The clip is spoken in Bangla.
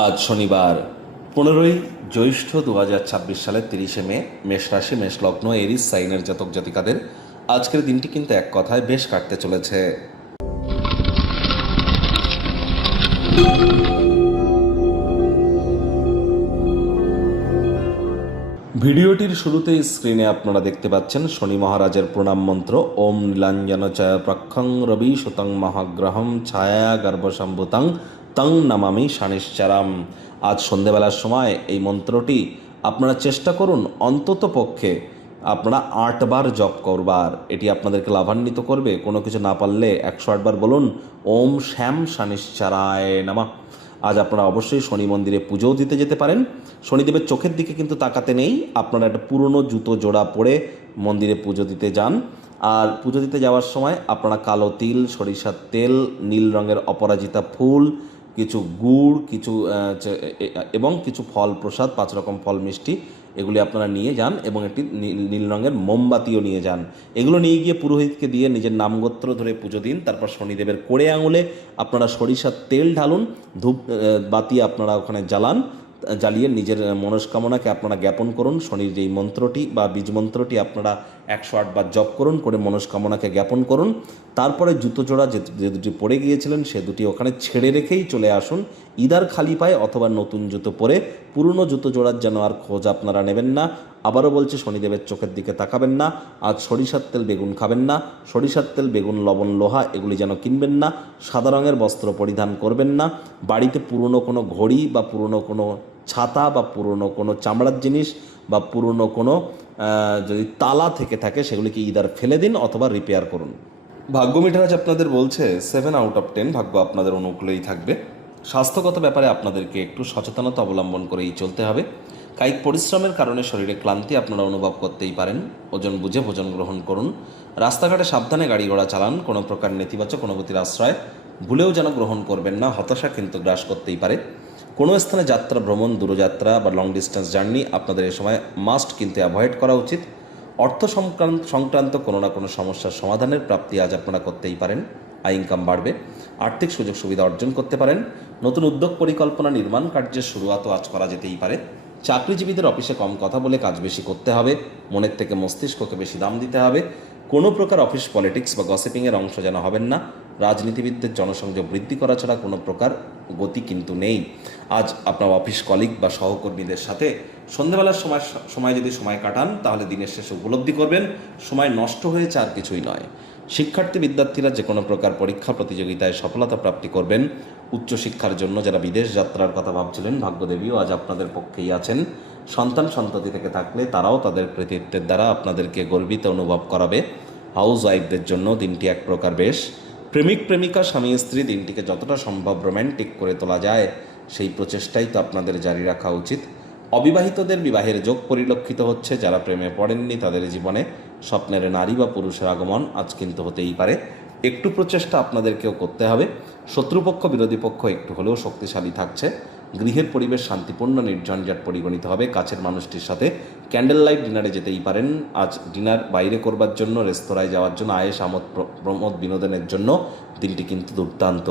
আজ শনিবার 15ই জ্যৈষ্ঠ 2026 সালের 30শে মে। মেষ রাশি, মেষ লগ্ন, এরিস সাইনের জাতক জাতিকাদের আজকের দিনটি কিন্তু এক কথায় বেশ কাটতে চলেছে। ভিডিওটির শুরুতেই স্ক্রিনে আপনারা দেখতে পাচ্ছেন শনি মহারাজের প্রণাম মন্ত্র। ওম নীলাঞ্জন চয় প্রক্ষং রবি সুতং মহাগ্রহম ছায়া গর্ভসম্ভূতং তং নমামি শনিশ্চরাম। আজ সন্ধেবেলার সময় এই মন্ত্রটি আপনারা চেষ্টা করুন অন্তত পক্ষে আপনারা 8 বার জপ করবার। এটি আপনাদেরকে লাভান্বিত করবে। কোনো কিছু না পারলে 108 বার বলুন ওম শ্যাম শনিশ্চরায় নমঃ। আজ আপনারা অবশ্যই শনি মন্দিরে পুজোও দিতে যেতে পারেন। শনিদেবের চোখের দিকে কিন্তু তাকাতে নেই। আপনারা একটা পুরনো জুতো জোড়া পরে মন্দিরে পুজো দিতে যান। আর পুজো দিতে যাওয়ার সময় আপনারা কালো তিল, সরিষার তেল, নীল রঙের অপরাজিতা ফুল, কিছু গুড়, এবং কিছু ফল প্রসাদ, 5 রকম ফল মিষ্টি, এগুলি আপনারা নিয়ে যান এবং একটি নীল রঙের মোমবাতিও নিয়ে যান। এগুলো নিয়ে গিয়ে পুরোহিতকে দিয়ে নিজের নামগোত্র ধরে পুজো দিন। তারপর শনিদেবের কোড়ে আঙুলে আপনারা সরিষার তেল ঢালুন, ধূপ বাতি আপনারা ওখানে জ্বালিয়ে নিজের মনস্কামনাকে আপনারা জ্ঞাপন করুন। শনির যেই মন্ত্রটি বা বীজ মন্ত্রটি আপনারা 108 বার জপ করুন, করে মনস্কামনাকে জ্ঞাপন করুন। তারপরে জুতো জোড়া যে দুটি পরে গিয়েছিলেন সে দুটি ওখানে ছেড়ে রেখেই চলে আসুন। ইদার খালি পায়ে অথবা নতুন জুতো পরে। পুরনো জুতো জোড়ার যেন আর খোঁজ আপনারা নেবেন না। আবারও বলছি, শনিদেবের চোখের দিকে তাকাবেন না। আজ সরিষার তেল বেগুন খাবেন না। সরিষার তেল বেগুন লবণ লোহা এগুলি যেন কিনবেন না। সাদা রঙের বস্ত্র পরিধান করবেন না। বাড়িতে পুরনো কোনো ঘড়ি বা পুরনো কোনো ছাতা বা পুরনো কোনো চামড়ার জিনিস বা পুরনো কোনো যদি তালা থেকে থাকে সেগুলিকে ইদার ফেলে দিন অথবা রিপেয়ার করুন। ভাগ্য মিটারাজ আপনাদের বলছে 7 আউট অফ 10 ভাগ্য আপনাদের অনুকূলেই থাকবে। স্বাস্থ্যগত ব্যাপারে আপনাদেরকে একটু সচেতনতা অবলম্বন করেই চলতে হবে। কায়িক পরিশ্রমের কারণে শরীরে ক্লান্তি আপনারা অনুভব করতেই পারেন। ওজন বুঝে ভোজন গ্রহণ করুন। রাস্তাঘাটে সাবধানে গাড়ি ঘোড়া চালান। কোনো প্রকার নেতিবাচক অনুভূতির আশ্রয় ভুলেও যেন গ্রহণ করবেন না। হতাশা কিন্তু গ্রাস করতেই পারে। কোনো স্থানে যাত্রা, ভ্রমণ, দূরযাত্রা বা লং ডিস্টেন্স জার্নি আপনাদের এ সময় মাস্ট কিন্তু অ্যাভয়েড করা উচিত। অর্থ সংক্রান্ত কোনো না কোনো সমস্যার সমাধানের প্রাপ্তি আজ আপনারা করতেই পারেন। আয় ইনকাম বাড়বে। আর্থিক সুযোগ সুবিধা অর্জন করতে পারেন। নতুন উদ্যোগ পরিকল্পনা নির্মাণ কার্যের শুরুয়াতও আজ করা যেতেই পারে। চাকরিজীবীদের অফিসে কম কথা বলে কাজ বেশি করতে হবে। মনের থেকে মস্তিষ্ককে বেশি দাম দিতে হবে। কোনো প্রকার অফিস পলিটিক্স বা গসিপিংয়ের অংশ যেন হবেন না। রাজনীতিবিদদের জনসংযোগ বৃদ্ধি করা ছাড়া কোনো প্রকার গতি কিন্তু নেই। আজ আপনার অফিস কলিগ বা সহকর্মীদের সাথে সন্ধ্যেবেলার সময় যদি সময় কাটান তাহলে দিনের শেষে উপলব্ধি করবেন সময় নষ্ট হয়েছে আর কিছুই নয়। বিদ্যার্থীরা যে কোনো প্রকার পরীক্ষা প্রতিযোগিতায় সফলতা প্রাপ্তি করবেন। উচ্চশিক্ষার জন্য যারা বিদেশ যাত্রার কথা ভাবছিলেন ভাগ্যদেবীও আজ আপনাদের পক্ষেই আছেন। সন্ততি থেকে থাকলে তারাও তাদের কৃতিত্বের দ্বারা আপনাদেরকে গর্বিত অনুভব করাবে। হাউস ওয়াইফদের জন্য দিনটি এক প্রকার বেশ। প্রেমিক প্রেমিকা, স্বামী স্ত্রী দিনটিকে যতটা সম্ভব রোম্যান্টিক করে তোলা যায় সেই প্রচেষ্টাই তো আপনাদের জারি রাখা উচিত। অবিবাহিতদের বিবাহের যোগ পরিলক্ষিত হচ্ছে। যারা প্রেমে পড়েননি তাদের জীবনে স্বপ্নের নারী বা পুরুষের আগমন আজ কিন্তু হতেই পারে। একটু প্রচেষ্টা আপনাদেরকেও করতে হবে। শত্রুপক্ষ বিরোধী পক্ষ একটু হলেও শক্তিশালী থাকছে। গৃহের পরিবেশ শান্তিপূর্ণ নির্ঝঞ্ঝাট পরিগণিত হবে। কাছের মানুষটির সাথে ক্যান্ডেল লাইট ডিনারে যেতেই পারেন। আজ ডিনার বাইরে করবার জন্য, রেস্তোরাঁয় যাওয়ার জন্য, আয়েশ আমোদ প্রমোদ বিনোদনের জন্য দিনটি কিন্তু দুর্দান্ত।